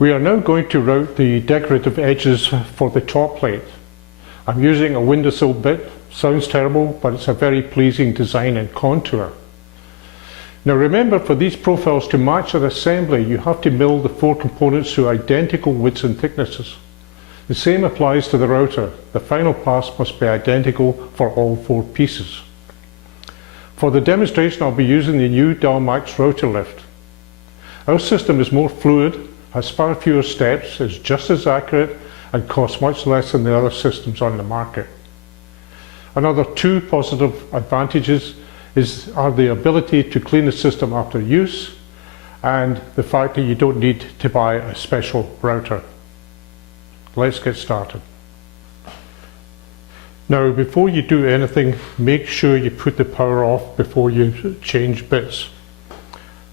We are now going to route the decorative edges for the top plate. I'm using a windowsill bit. Sounds terrible, but it's a very pleasing design and contour. Now remember, for these profiles to match our assembly, you have to mill the 4 components to identical widths and thicknesses. The same applies to the router. The final pass must be identical for all 4 pieces. For the demonstration, I'll be using the new Dalmax router lift. Our system is more fluid, has far fewer steps, is just as accurate, and costs much less than the other systems on the market. Another 2 positive advantages are the ability to clean the system after use, and the fact that you don't need to buy a special router. Let's get started. Now, before you do anything, make sure you put the power off before you change bits.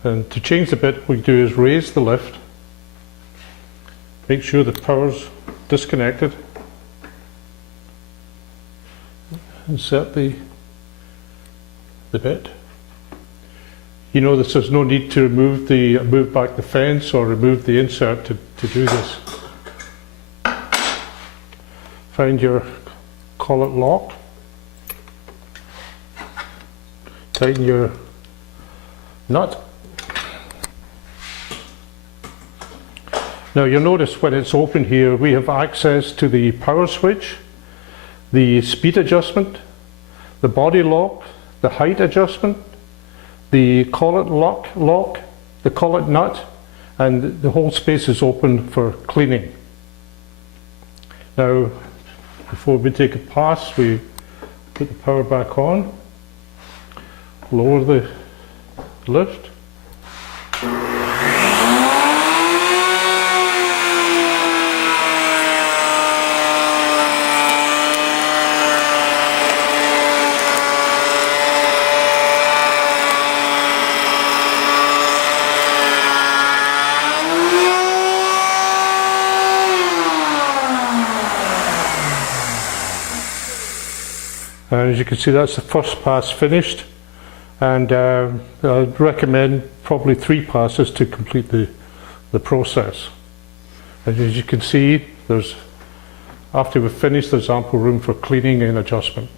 And to change the bit, what we do is raise the lift, make sure the power's disconnected, and set the bit. You notice there's no need to move back the fence or remove the insert to do this. Find your collet lock, tighten your nut. Now you'll notice when it's open here, we have access to the power switch, the speed adjustment, the body lock, the height adjustment, the collet lock, the collet nut, and the whole space is open for cleaning. Now, before we take a pass, we put the power back on, lower the lift. And as you can see, that's the first pass finished, and I'd recommend probably 3 passes to complete the process. And as you can see, after we've finished, there's ample room for cleaning and adjustment.